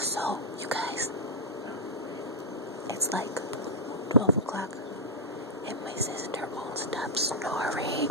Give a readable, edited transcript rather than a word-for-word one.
So, you guys, it's like 12 o'clock and my sister won't stop snoring.